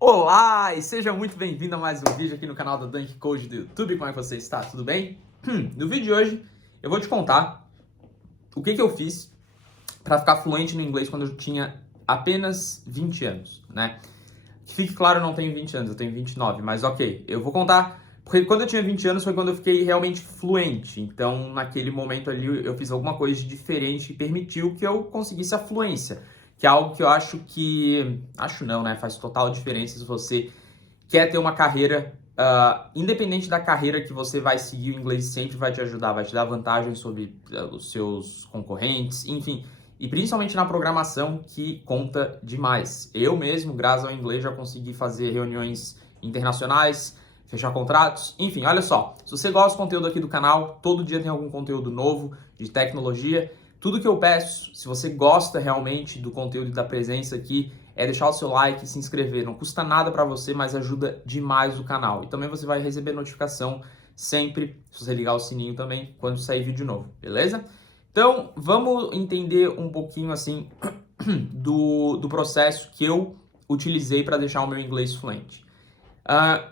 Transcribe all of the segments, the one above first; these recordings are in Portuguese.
Olá e seja muito bem-vindo a mais um vídeo aqui no canal da Dunk Code do YouTube. Como é que você está? Tudo bem? No vídeo de hoje eu vou te contar o que eu fiz para ficar fluente no inglês quando eu tinha apenas 20 anos, né? Que fique claro, eu não tenho 20 anos, eu tenho 29, mas ok, eu vou contar, porque quando eu tinha 20 anos foi quando eu fiquei realmente fluente. Então, naquele momento ali, eu fiz alguma coisa de diferente que permitiu que eu conseguisse a fluência, que é algo que eu acho que... Acho não, né? Faz total diferença se você quer ter uma carreira, independente da carreira que você vai seguir, o inglês sempre vai te ajudar, vai te dar vantagem sobre os seus concorrentes, enfim. E principalmente na programação, que conta demais. Eu mesmo, graças ao inglês, já consegui fazer reuniões internacionais, fechar contratos, enfim, olha só. Se você gosta do conteúdo aqui do canal, todo dia tem algum conteúdo novo de tecnologia. Tudo que eu peço, se você gosta realmente do conteúdo e da presença aqui, é deixar o seu like e se inscrever. Não custa nada para você, mas ajuda demais o canal. E também você vai receber notificação sempre, se você ligar o sininho também, quando sair vídeo novo, beleza? Então, vamos entender um pouquinho assim do processo que eu utilizei para deixar o meu inglês fluente.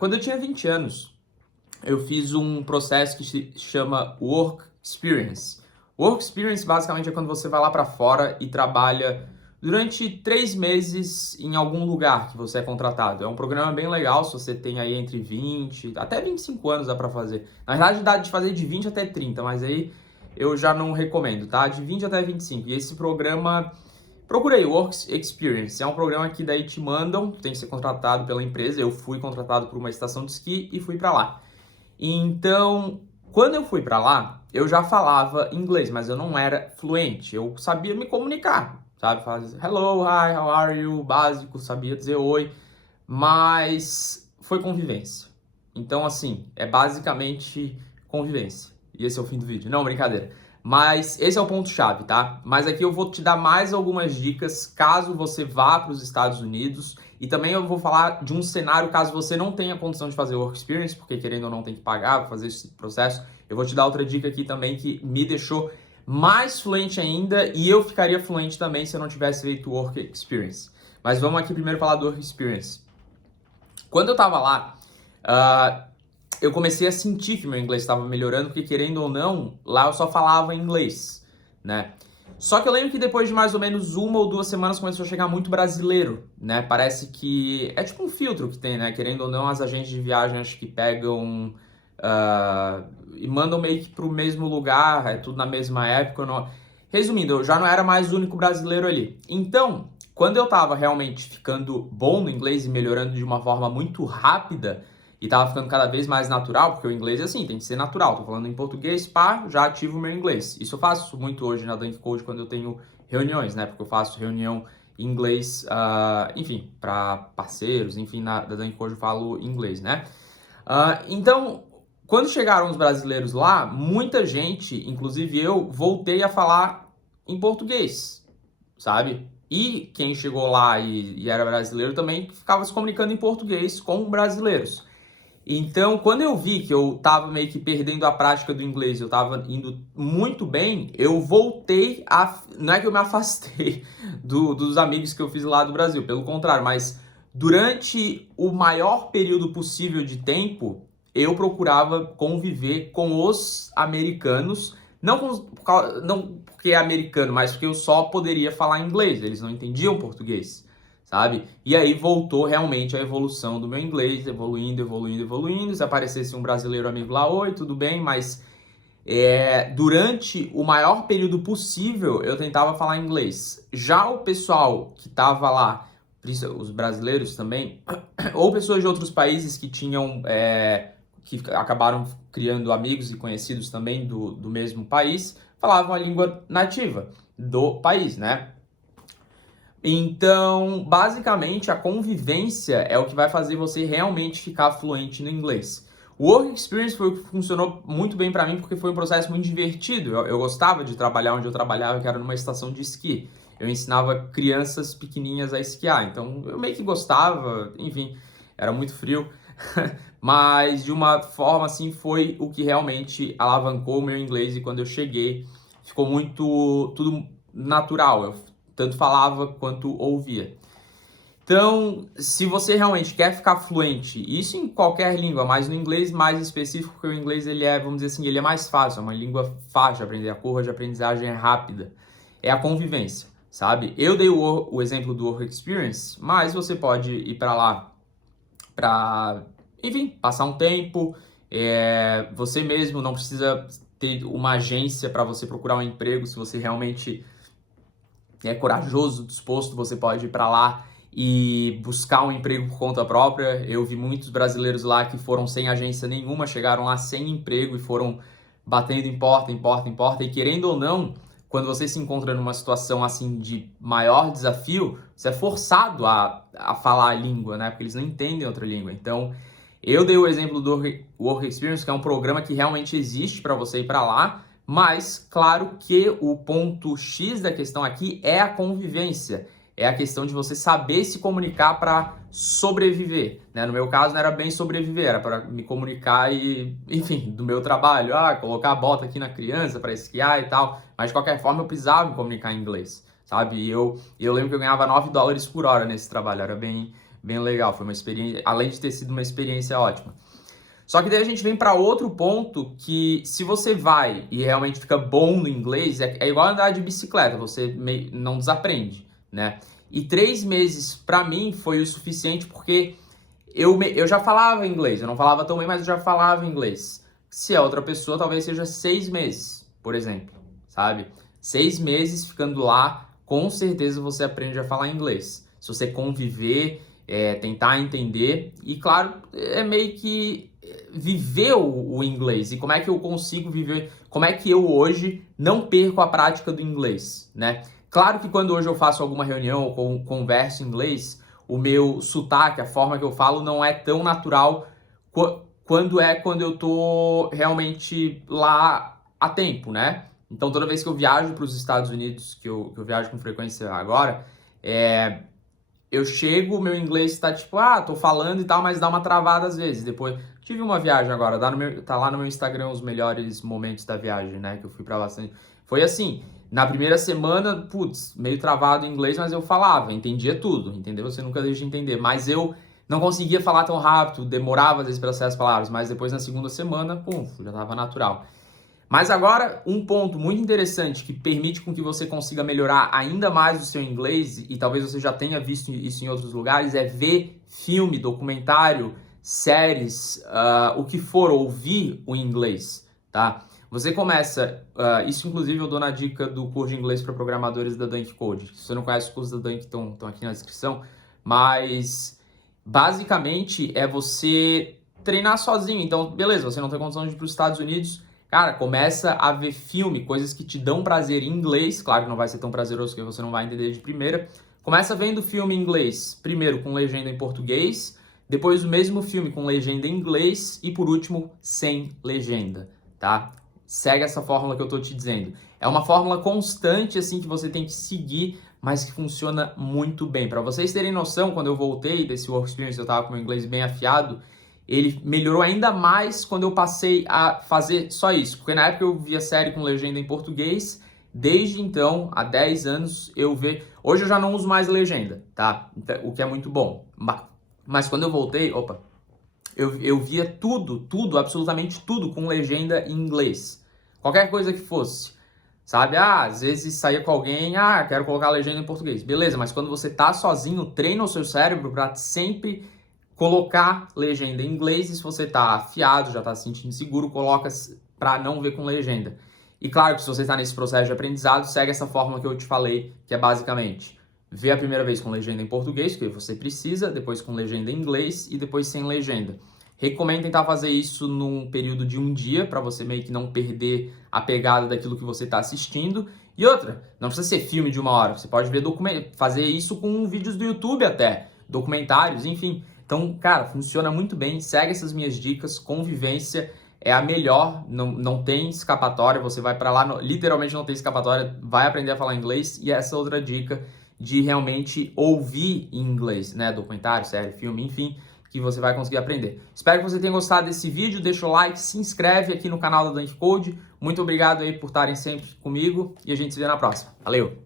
Quando eu tinha 20 anos, eu fiz um processo que se chama Work Experience. Work Experience basicamente é quando você vai lá para fora e trabalha durante 3 meses em algum lugar que você é contratado. É um programa bem legal, se você tem aí entre 20 até 25 anos dá para fazer. Na verdade dá de fazer de 20 até 30, mas aí eu já não recomendo, tá? De 20 até 25. E esse programa, procurei, Work Experience. É um programa que daí te mandam, tem que ser contratado pela empresa. Eu fui contratado por uma estação de esqui e fui para lá. Então, quando eu fui para lá, eu já falava inglês, mas eu não era fluente. Eu sabia me comunicar, sabe? Fazer hello, hi, how are you? Básico, sabia dizer oi, mas foi convivência. Então, assim, é basicamente convivência. E esse é o fim do vídeo. Não, brincadeira. Mas esse é o ponto-chave, tá? Mas aqui eu vou te dar mais algumas dicas caso você vá para os Estados Unidos. E também eu vou falar de um cenário caso você não tenha condição de fazer Work Experience, porque querendo ou não tem que pagar para fazer esse processo. Eu vou te dar outra dica aqui também que me deixou mais fluente ainda, e eu ficaria fluente também se eu não tivesse feito Work Experience. Mas vamos aqui primeiro falar do Work Experience. Quando eu tava lá, eu comecei a sentir que meu inglês estava melhorando, porque querendo ou não, lá eu só falava inglês, né? Só que eu lembro que depois de mais ou menos 1 ou 2 semanas começou a chegar muito brasileiro, né? Parece que é tipo um filtro que tem, né? Querendo ou não, as agências de viagem acho que pegam e mandam meio que pro mesmo lugar, é tudo na mesma época. Não... Resumindo, eu já não era mais o único brasileiro ali. Então, quando eu tava realmente ficando bom no inglês e melhorando de uma forma muito rápida, e tava ficando cada vez mais natural, porque o inglês é assim, tem que ser natural. Tô falando em português, pá, já ativo o meu inglês. Isso eu faço muito hoje na Dunk Code quando eu tenho reuniões, né? Porque eu faço reunião em inglês, enfim, para parceiros, enfim, da Dunk Code eu falo inglês, né? Então, quando chegaram os brasileiros lá, muita gente, inclusive eu, voltei a falar em português, sabe? E quem chegou lá e era brasileiro também ficava se comunicando em português com brasileiros. Então, quando eu vi que eu tava meio que perdendo a prática do inglês, eu tava indo muito bem, eu voltei a... Não é que eu me afastei dos amigos que eu fiz lá do Brasil, pelo contrário, mas durante o maior período possível de tempo, eu procurava conviver com os americanos, não porque é americano, mas porque eu só poderia falar inglês, eles não entendiam português, sabe? E aí voltou realmente a evolução do meu inglês, evoluindo. Se aparecesse um brasileiro amigo lá, oi, tudo bem? Mas durante o maior período possível, eu tentava falar inglês. Já o pessoal que estava lá, os brasileiros também, ou pessoas de outros países que tinham... que acabaram criando amigos e conhecidos também do mesmo país, falavam a língua nativa do país, né? Então, basicamente, a convivência é o que vai fazer você realmente ficar fluente no inglês. O Work Experience foi o que funcionou muito bem para mim, porque foi um processo muito divertido. Eu gostava de trabalhar onde eu trabalhava, que era numa estação de esqui. Eu ensinava crianças pequenininhas a esquiar, então eu meio que gostava, enfim, era muito frio. Mas, de uma forma assim, foi o que realmente alavancou o meu inglês, e quando eu cheguei, ficou muito tudo natural. Eu tanto falava quanto ouvia. Então, se você realmente quer ficar fluente, isso em qualquer língua, mas no inglês mais específico, porque o inglês ele é, vamos dizer assim, ele é mais fácil, é uma língua fácil de aprender, a curva de aprendizagem é rápida, é a convivência, sabe? Eu dei o exemplo do Work Experience, mas você pode ir para lá para, enfim, passar um tempo, você mesmo não precisa ter uma agência para você procurar um emprego, se você realmente é corajoso, disposto, você pode ir para lá e buscar um emprego por conta própria. Eu vi muitos brasileiros lá que foram sem agência nenhuma, chegaram lá sem emprego e foram batendo em porta, e querendo ou não, quando você se encontra numa situação assim de maior desafio, você é forçado a falar a língua, né? Porque eles não entendem outra língua. Então, eu dei o exemplo do Work Experience, que é um programa que realmente existe para você ir para lá, mas claro que o ponto X da questão aqui é a convivência. É a questão de você saber se comunicar para sobreviver, né? No meu caso não era bem sobreviver, era para me comunicar e, enfim, do meu trabalho, colocar a bota aqui na criança para esquiar e tal, mas de qualquer forma eu precisava me comunicar em inglês, sabe? E eu lembro que eu ganhava $9 por hora nesse trabalho, era bem legal, foi uma experiência, além de ter sido uma experiência ótima. Só que daí a gente vem para outro ponto que se você vai e realmente fica bom no inglês, é igual andar de bicicleta, você não desaprende, né? E 3 meses para mim foi o suficiente porque eu já falava inglês, eu não falava tão bem, mas eu já falava inglês. Se a outra pessoa talvez seja 6 meses, por exemplo, sabe? 6 meses ficando lá, com certeza você aprende a falar inglês. Se você conviver, tentar entender e claro, é meio que viver o inglês. E como é que eu consigo viver, como é que eu hoje não perco a prática do inglês, né? Claro que quando hoje eu faço alguma reunião ou converso em inglês, o meu sotaque, a forma que eu falo não é tão natural quando eu tô realmente lá a tempo, né? Então toda vez que eu viajo para os Estados Unidos, que eu viajo com frequência agora, eu chego, meu inglês está tipo, tô falando e tal, mas dá uma travada às vezes. Depois, tive uma viagem agora, tá lá no meu Instagram os melhores momentos da viagem, né? Que eu fui para bastante. Foi assim, na primeira semana, meio travado em inglês, mas eu falava, entendia tudo, entendeu? Você nunca deixa de entender. Mas eu não conseguia falar tão rápido, demorava às vezes para sair as palavras, mas depois na segunda semana, já estava natural. Mas agora, um ponto muito interessante que permite com que você consiga melhorar ainda mais o seu inglês, e talvez você já tenha visto isso em outros lugares, é ver filme, documentário, séries, o que for, ouvir o inglês, tá? Você começa, isso inclusive eu dou na dica do curso de inglês para programadores da Dunk Code. Se você não conhece os cursos da Dunk, estão aqui na descrição, mas basicamente é você treinar sozinho. Então, beleza, você não tem condição de ir para os Estados Unidos, cara, começa a ver filme, coisas que te dão prazer em inglês. Claro que não vai ser tão prazeroso que você não vai entender de primeira. Começa vendo filme em inglês, primeiro com legenda em português, depois o mesmo filme com legenda em inglês e por último sem legenda, tá? Segue essa fórmula que eu tô te dizendo. É uma fórmula constante assim que você tem que seguir, mas que funciona muito bem. Para vocês terem noção, quando eu voltei desse Work Experience, eu tava com o meu inglês bem afiado. Ele melhorou ainda mais quando eu passei a fazer só isso. Porque na época eu via série com legenda em português. Desde então, há 10 anos, Hoje eu já não uso mais legenda, tá? O que é muito bom. Mas quando eu voltei, eu via tudo, absolutamente tudo com legenda em inglês. Qualquer coisa que fosse. Sabe? Às vezes saía com alguém, quero colocar a legenda em português. Beleza, mas quando você tá sozinho, treina o seu cérebro para sempre colocar legenda em inglês, e se você tá afiado, já tá se sentindo seguro, coloca para não ver com legenda. E claro que se você está nesse processo de aprendizado, segue essa fórmula que eu te falei, que é basicamente ver a primeira vez com legenda em português, que você precisa, depois com legenda em inglês e depois sem legenda. Recomendo tentar fazer isso num período de um dia, para você meio que não perder a pegada daquilo que você está assistindo. E outra, não precisa ser filme de 1 hora, você pode ver fazer isso com vídeos do YouTube até, documentários, enfim. Então, cara, funciona muito bem, segue essas minhas dicas, convivência é a melhor, não tem escapatória, você vai para lá, literalmente não tem escapatória, vai aprender a falar inglês. E essa outra dica de realmente ouvir em inglês, né, documentário, série, filme, enfim, que você vai conseguir aprender. Espero que você tenha gostado desse vídeo, deixa o like, se inscreve aqui no canal da Dunk Code. Muito obrigado aí por estarem sempre comigo e a gente se vê na próxima. Valeu!